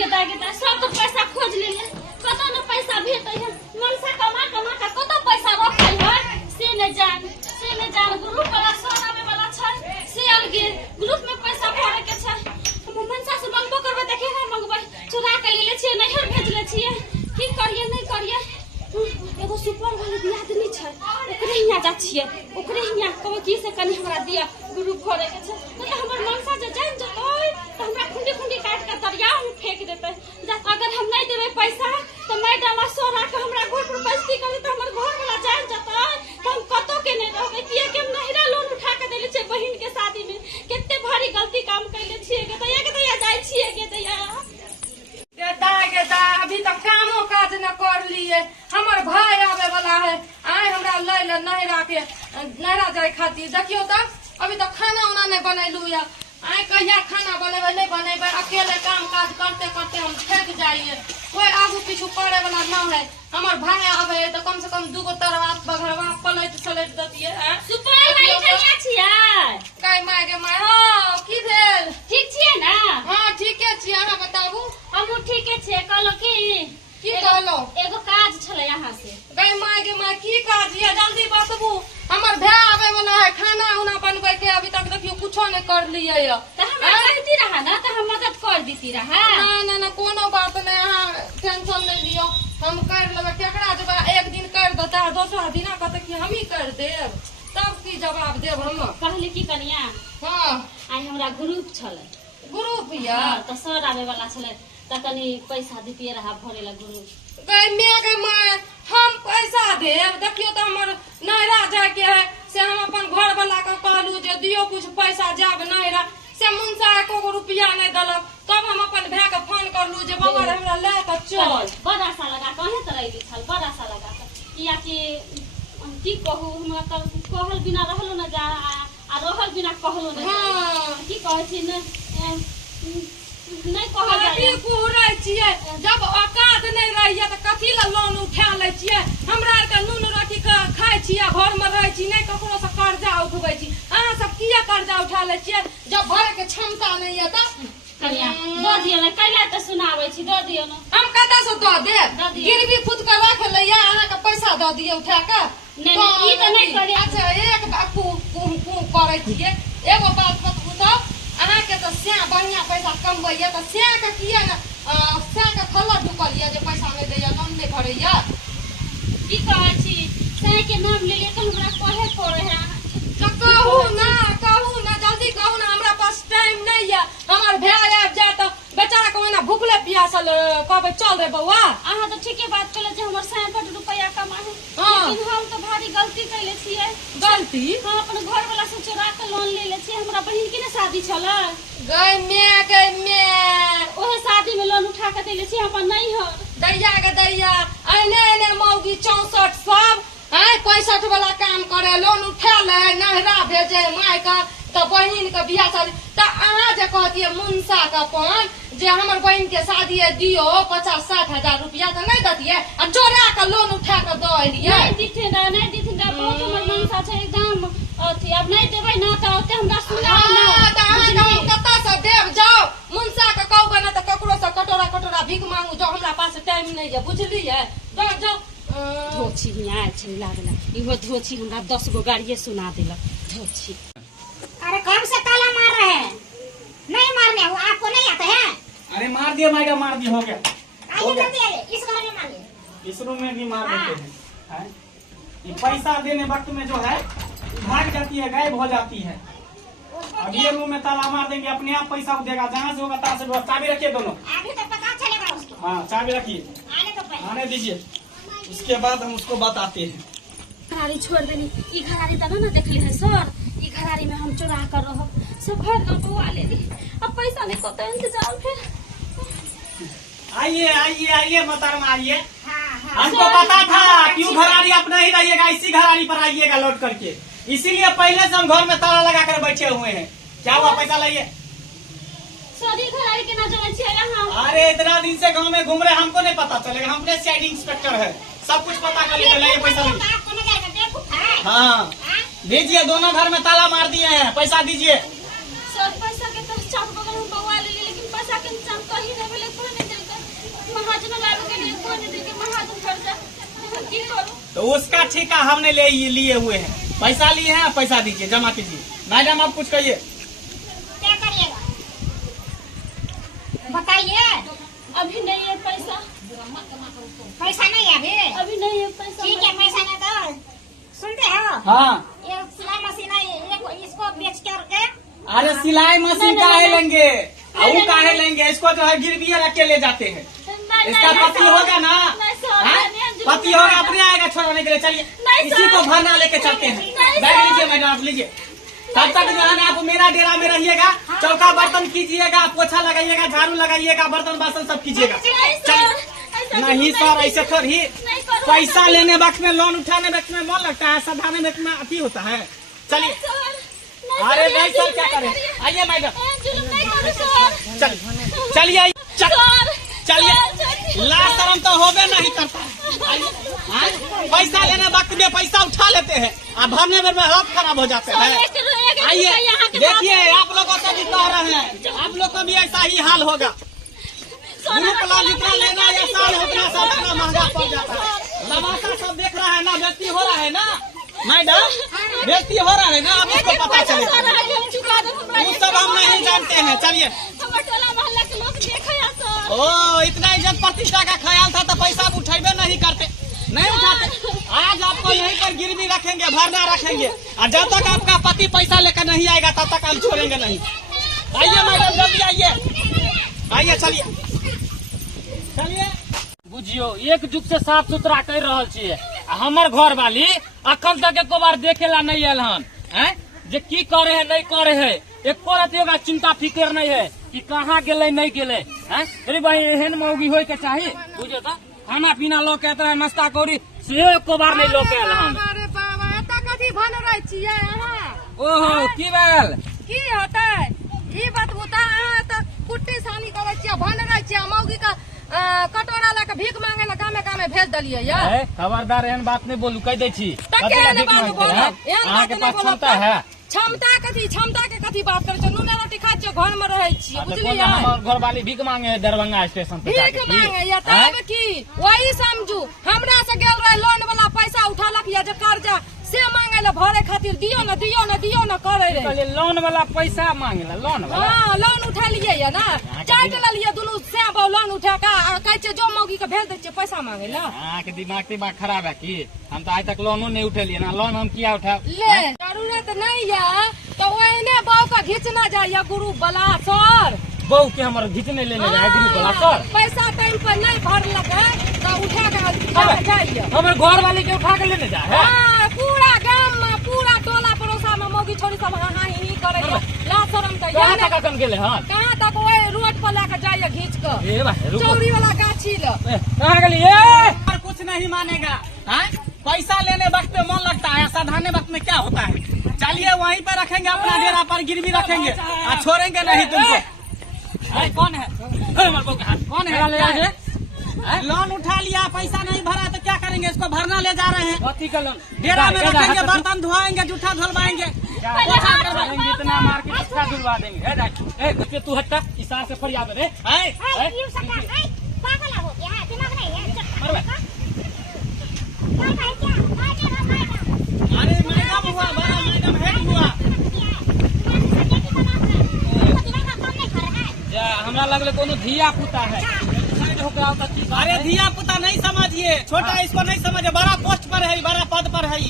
गेता गेता सब तो पैसा खोज लिए कतो न पैसा भेटै है मनसा कमा कमा का कतो पैसा रखै है से न जान ग्रुप वाला सर आवे वाला छै से अलगे ग्रुप में पैसा भरे के छै हम मनसा से मंगबो करबे देखे है मंगबै चुरा के ले छियै नहीं भेजले छियै की करिए नहीं करिए एगो सुपर वाले आदमी छै ओकरे हिया जा छियै ओकरे हिया कहबै की से कनी हमरा दिया ग्रुप भरे के छै तो हमर मनसा जे जान जतै तो हमरा खुंडी खुंडी काट के तरिया में फेंक देतै अगर हम नहीं देबै पैसा तो मैडम सोरा के हमरा घर पर बेइज्जती करे तो हमर घर वाला जान जतै तो हम कतो के नहीं रहबै किए के हम नहिरा लोन उठा के देले छै बहिन के शादी में केते भारी गलती काम कैले छियै के दैया जाय छियै के दैया गेदा अभी तक कामो काज न कर लिए हमर भाई आवे वाला है आए हमरा ले नहरा जाए खातिर देखियो तो अभी तक खाना उना नहीं बनैलू या आए कहिया खाना बनेबे नहीं बनेबे अकेले काम काज करते करते हम थक जाइए कोई आगू पीछू करे वाला न है हमर भाई आवे तो कम से कम दूगो तरवा बघरवा पलट सलट दतिए सुपर वाली कहिया छियै काय माय गे माय हो की भेल ठीक छियै ना हां ठीके छी अहाँ बताबू हमहू ठीके छियै कहलो की कहलो एगो काज छले यहाँ से गई माय गे माय की काज ये जल्दी बतबू हमर भाई आवे वाला है खाना उना बनबे के अभी तक देखियो कुछो नहीं कर लिए या त हमरा कहती रहा ना त हम मदद कर देती रहा ना ना कोनो बात नहीं अहाँ टेंशन नहीं लियो हम कर लेबे केकरा जब एक दिन कर देता दूसरा दिन कहते कि हम ही कर देब तब की जवाब देब हम पहले की कनिया हां आई हमरा ग्रुप छले ग्रुप या त सर आवे वाला छले त कनी पैसा दितिए रहा भरे ला ग्रुप गई मैं गे माय हम पैसा देब देखियो तो हमर नहरा जाए के है से हम अपन घर वाला के कहलू जे दियो कुछ पैसा जाब नहरा से मुंसा एको रुपया नहीं दलक तब हम अपन भाई के फोन करलू जे बाबा हमरा ले के चल बड़ा सा लगा कहे त रही छल बड़ा सा लगा किया की कहू हमरा त कहल बिना रहलो न जा आ रहल बिना कहलो न हां की कहै छी न नहीं कहल अभी पूरा छिए जब औकात नहीं रहिए त कथी ला लोन उठा ले छिए हमरा के नून रोटी खाय छिए घर में रह छी नहीं ककरो से कर्जा उठबै छी अहाँ सब किया कर्जा उठा ले छिए जब भरे के क्षमता नहीं है त कनिया दो दियो न कैला त सुनाबै छी दो दियो न हम कता से दो दे गिरवी खुद के रख लइया अहाँ के पैसा दो दिए उठा के नहीं ई त नहीं करे अच्छा एक बापू करे छिए एगो बात बतबू तो अहाँ के तो से बढ़िया पैसा कमबैया तो से के किया न से के थल्ला ढुकलिया जे पैसा नहीं दैया लोन नहीं भरैया की कहै छी से के नाम ले ले तो हमरा कहे पड़े है तो कहू ना जल्दी कहू ना हमरा पास टाइम नहीं है हमर भाई आब जाए तो बेचारा के ओना भूखले प्यासल कहबे चल रे बउआ अहाँ तो ठीके बात कहले जे हमर 60 रुपया कमा है लेकिन हम तो भारी गलती कैले छियै गलती हम अपन घर वाला से चोरा के लोन ले ले छी हमरा बहिन के ने शादी छला गई मैं ओहे शादी में लोन उठा के देले छी अपन नहीं हो दैया एने मौगी 64 सब है 65 वाला काम करे लोन उठा ले नहरा भेजे माय का तो बहन के बियाह शादी तो अहाँ जे कहतिए मुंसा का अपन जे हमर बहन के शादी है दियो 50-60 हजार रुपया तो नहीं दतिए आ चोरा के लोन उठा के दो एलिए नहीं दीथिन बहुत हमर मनसा छै एकदम अथी अब नहीं देबै ना तो ओते हमरा सुना ना तो अहाँ हम कता से देब जाओ मुंसा के कहबै ना तो ककरो से कटोरा भीख मांगू जो हमरा पास टाइम नहीं है बुझलिए जाओ धोछी हिया छै लागला इहो धोछी हमरा 10 गो गाड़िए सुना देलक धोछी अरे कौन से ताला मार रहे हैं नहीं मारने वो आपको नहीं आता है अरे मार दिया मायका मार दिया हो गया आइए जल्दी आइए इस घर में मारिए इस रूम में भी मार देते हैं ये पैसा देने वक्त में जो है भाग जाती है गायब हो जाती है अब ये रूम में ताला मार देंगे अपने आप पैसा देगा जहाँ से होगा तहाँ से चाबी रखिए दोनों अभी तक पता चलेगा उसको हाँ चाबी रखिए आने तो पहले आने दीजिए उसके बाद हम उसको बताते हैं घरारी छोड़ देनी ई घरारी त ना देखली है सर ई घरारी में हम चुरा कर रहो सब घर गाँव बउआ ले ली अब पैसा नहीं कोता इंतजाम फिर आइए मोहतरमा आइए हाँ हमको पता था क्यों घरारी आप नहीं रहिएगा इसी घरारी पर आइएगा लौट करके इसीलिए पहले से हम घर में ताला लगा कर बैठे हुए हैं क्या हुआ पैसा लाइए सर ई घरारी के ना जाने छियै यहाँ अरे इतना दिन से गांव में घूम रहे हमको नहीं पता चलेगा हम अपने साइड इंस्पेक्टर है सब कुछ पता कर लीजिए लाइए पैसा लाइए आपको नहीं जाएगा बेवकूफ है हाँ दीजिए दोनों घर में ताला मार दिए हैं पैसा दीजिए सर पैसा के तो चाप बगल में बउआ ले ली लेकिन पैसा के इंतजाम कहीं नहीं भेले कोई नहीं नहीं देके महाजन घर जा की करूं? तो उसका ठेका हमने लिए हुए हैं, पैसा लिए हैं, पैसा दीजिए, जमा कीजिए। मैडम आप कुछ कहिए। क्या करिएगा बताइए। अभी नहीं है पैसा, पैसा नहीं है अभी नहीं है पैसा। ठीक है, पैसा नहीं तो सुनते हो, हाँ, ये सिलाई मशीन है, इसको बेच करके अरे सिलाई मशीन काहे लेंगे, वो काहे लेंगे, इसको जो है गिरवी रख के ले जाते हैं। इसका पति होगा ना, हाँ? पति होगा अपने आएगा छोड़ने के लिए। चलिए इसी को भरना लेके चलते हैं। बैठ लीजिए मैडम, आप लीजिए। तब तक जो है ना आप मेरा डेरा में रहिएगा, चौका बर्तन कीजिएगा, पोछा लगाइएगा, झाड़ू लगाइएगा, बर्तन बासन सब कीजिएगा। नहीं सर, ऐसे थोड़ी पैसा लेने वक्त में, लोन उठाने वक्त में मन लगता है, सधाने वक्त में अति होता है। चलिए, अरे नहीं सर क्या करें, आइए मैडम, चलिए आइए, चलिए, लाज शर्म तो होबे नहीं करता। पैसा लेने वक्त में पैसा उठा लेते हैं, और भरने में हाथ खराब हो जाते हैं। आइए देखिए, आप लोगों को भी कह रहे हैं, आप लोग को भी ऐसा ही हाल होगा। ग्रुप लोन जितना लेना या साल उतना सब इतना महंगा पड़ जाता है। तमाशा सब देख रहा है ना, बेइज्जती हो रहा है ना मैडम, बेइज्जती हो रहा है ना, आप लोग को पता चले। वो सब हम नहीं जानते हैं। चलिए, ओ इतना इज्जत प्रतिष्ठा का ख्याल था तो पैसा उठेबे नहीं करते, नहीं उठाते। आज आपको यहीं पर गिरवी रखेंगे, भरना रखेंगे, और जब तक आपका पति पैसा लेकर नहीं आएगा तब तक हम छोड़ेंगे नहीं। आइए मैडम, जल्दी आइए, आइए, चलिए चलिए। बुझियो एक जुग से साफ सुथरा कर रहल छियै, आ हमर घर वाली अखन तक एको बार देखेला नहीं आयल हन, हैं? जे की करे है नहीं करे है, एको रति ओकरा चिंता फिकर नहीं है कि कहाँ गेले नहीं गेले, हैं? अरे भाई एहन मौगी होय के चाही, बुझियो तो खाना पीना लो के तरह नाश्ता करी से एको बार नहीं लो के आयल हन। अरे बाबा, एता कथी भन रहे छियै अहाँ? ओहो की भेल, की होतै ई बतबू त अहाँ त कुट्टी सानी करे छियै, भन रहे छियै मौगी का कटोरा लेके भीख मांगे ला गामे गामे भेज दिलियै या। खबरदार एहन बात नहीं बोलू, कह दै छी। केहन बात बोलब, एहन बात के नहीं पास बोलब। क्षमता है? क्षमता कथी, क्षमता के कथी बात करे छै? नूने रोटी खाइ छियै, घर में रहे छियै, बुझलियै? हमर घर वाली भीख मांगे है दरभंगा स्टेशन पे भीख जाके की? मांगे या तब की वही समझू। हमरा से गेल रहे लोन वाला पैसा उठालक या जे कर्जा से मांगे ला भरे खातिर, दियो न दियो न दियो न करे रे। कहलिए लोन वाला पैसा मांगेला, लोन वाला। हाँ, लोन उठा लिए या ना, चाट लिये दुनू से लोन उठा के कहे छै जो मौगी के भेज दे छियै पैसा मांगे ला। अहाँ के दिमाग तिमाग खराब है की? हम तो आज तक लोनो नहीं उठेलिए ना, लोन हम किया उठाब? ले जरूरत नहीं है तो ओहने बाऊ का घिचना जाइए ग्रुप वाला सर। बहू के हमारे घिचने लेने जाए ग्रुप वाला सर। पैसा टाइम पर नहीं भरलक है तो उठा के जाइए। हमारे घर वाले के उठा के लेने जाए है? हाँ, पूरा गांव में, पूरा टोला पड़ोसा में मौगी छोड़ी सब हाँ ही करे ला शरम के। कहाँ तक अकन गेले हन? कहाँ तक वही रोड पर लेकर जाइए घींच के, ए भाई रुको, चौरी वाला गाछी लो। कहाँ गेलिए? और कुछ नहीं मानेगा, हाँ? पैसा लेने वक्त में मन लगता है, साधाने वक्त में क्या होता है। चलिए वहीं पर रखेंगे, अपना डेरा पर गिरवी रखेंगे और छोड़ेंगे नहीं तुमको। कौन है? कौन है? लोन उठा लिया, पैसा नहीं भरा तो क्या करेंगे, इसको भरना ले जा रहे हैं। कथी का लोन? डेरा में रखेंगे, बर्तन धुआएंगे, जूठा धुलवाएंगे। इतना मार के अच्छा धुलवा देंगे। ए तू हट तक इशारा से फरियाद रे। ये सब का है, पागल हो गया है, दिमाग नहीं है। अरे मैडम हुआ, बड़ा मैडम हेड हुआ। हमरा लगले कोनो धिया पुता है। अरे धिया पुता नहीं समझिए, छोटा इसको नहीं समझिए, बड़ा पोस्ट पर है, बड़ा पद पर है।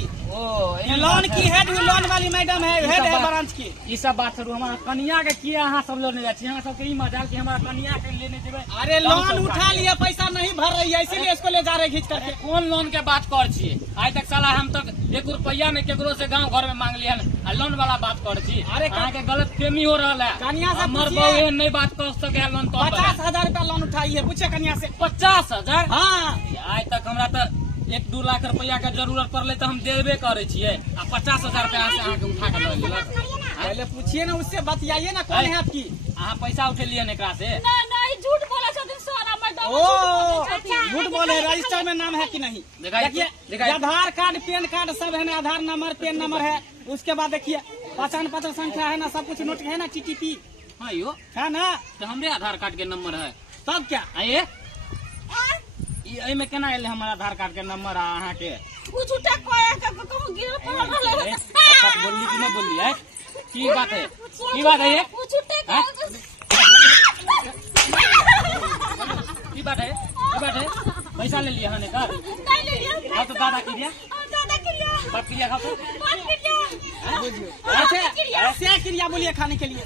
ये लोन की हेड, लोन वाली मैडम है, हेड है ब्रांच की। ये सब बात छोड़ू, हमारा कन्या के किया अहाँ सब लोग जाए, यहाँ सबके ई मजाल की हमारा कन्या के लेने जेबे। अरे लोन उठा लिए, पैसा नहीं भर रही है, इसीलिए इसको ले जा रहे घींच करके। कौन लोन के बात कर छिए? आज तक साला हम तक 1 रुपया में केकरो से गांव घर में मांग लिया, लोन वाला बात कर छी। अरे अहाँ के गलत फहमी हो रहा है। कन्या से हमर पूछिए। बहू नहीं बात कर सके लोन तो 50,000 रूपया लोन उठाइए, पूछे कन्या से। 50,000? हाँ, आज तक हमरा तो 1-2 लाख रुपया के जरूरत पड़ले तो हम देबे करे छिए, आ 50,000 रुपया से अहाँ के उठा के ले लेलक। पहले पूछिए ना, उससे बतियाइए ना, कौन है आपकी। अहाँ पैसा उठे लिए एकरा से? नहीं झूठ बोला छथिन सर, हमर ओ झूठ बोले, रजिस्टर में नाम है कि नहीं? देखिए आधार कार्ड, पैन कार्ड सब है ना, आधार नंबर, पैन नंबर है। उसके बाद देखिए पहचान पत्र संख्या है ना, सब कुछ नोट है ना, TTP हाँ यो है ना। तो हमरे आधार कार्ड के नंबर है। तब क्या, आइए ई में केना एले हमारा आधार कार्ड के नंबर आ अहाँ के उ झूठा कोया का कहूं गिर पड़ रहले बोलली कि नहीं बोलली है की बात है ये उ झूठे हैं? की बात है पैसा ले लिया हने कर नहीं ले लिया अब तो दादा की दिया दादा के लिए बाप की दिया खाओ तो बात के लिए ऐसे क्रिया बोलिए खाने के लिए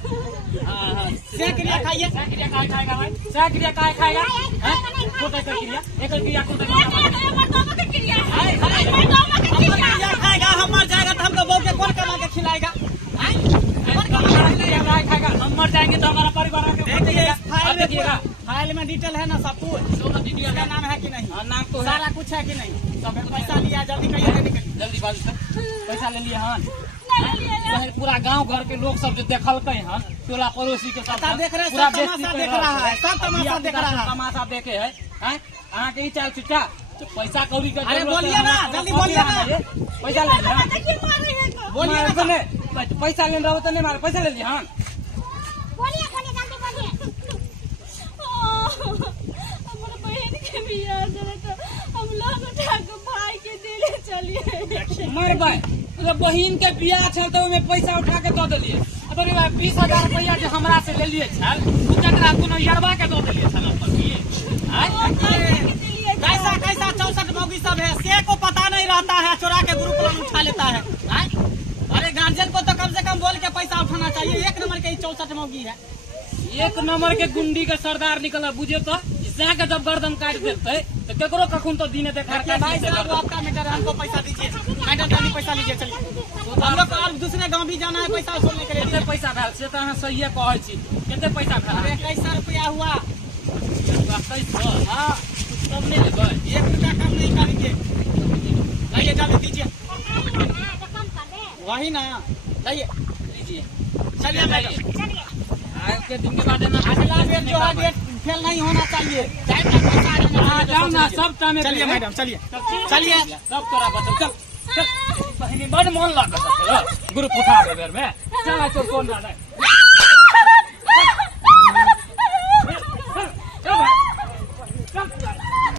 हाँ से क्रिया खाइए क्या क्रिया काय खाएगा भाई क्या क्रिया काय खाएगा कोटा का क्रिया एक क्रिया कोटा का क्रिया खाएगा हम मर जाएगा तो हमको बहू के कौन कमा के खिलाएगा खाएगा हम मर जाएंगे तो हमारा परिवार देखिएगा फाइल में डिटेल है ना सब कुछ का नाम है कि नहीं नाम तो है सारा कुछ है कि नहीं सब पैसा लिया जल्दी कहिए निकलिए जल्दी बाजू पैसा ले लिया हन पूरा गांव घर के लोग सब जो देखलकै हन टोला पड़ोसी के सब देख रहे पूरा सब तमाशा देख रहा है सब तमाशा देख रहा है तमाशा देखे है अहाँ के ही चाल चुटा पैसा कौड़ी के अरे बोलिए ना जल्दी बोलिए ना पैसा ले लिया बोलिए ना पैसा लेने रहो तो नहीं मारे पैसा ले लिया हन बोलिए जल्दी बोलिए हमारे बहन के बियाह करे तो हम लोग उठा के भाई के दिले चलिए मर भाई बहिन के बियाह छल तो ओमे पैसा उठा के दे देलिए अरे भाई 20,000 रुपया जो हमरा से ले लिए छल उ जकरा कोनो यरबा के दे देलिए छल कैसा कैसा 64 मौगी सब है से को पता नहीं रहता है चोरा के ग्रुप लोन उठा लेता है अरे गार्जियन को तो कम से कम बोल के पैसा उठाना चाहिए एक नंबर के 64 मौगी है एक नंबर के गुंडी के सरदार निकला बुझे तो जाके जब गर्दन काट देते तो केकरो कखुन तो दीने देखा भाई साहब आपका मैटर है हमको पैसा दीजिए मैडम जल्दी पैसा लीजिए चलिए हम लोग को दूसरे गाँव भी जाना है पैसा वसूलने के लिए केते पैसा भेल से तो अहाँ सही कहै छी केते पैसा भेल अरे 21 रुपया हुआ 21 हां कम नहीं लेबै 1 रुपया कम नहीं करेंगे लाइए जल्दी दीजिए वही ना लाइए लीजिए चलिए मैडम आज के दिन के बाद ना अगला डेट जो है डेट फेल नहीं होना चाहिए टाइम तक पैसा आ जाना जाओ ना सब टाइम चलिए मैडम चलिए चलिए सब तोरा बचल चल बहिनी बड़ मन लागत गुरु पुठा बेर में चल चल कौन जाने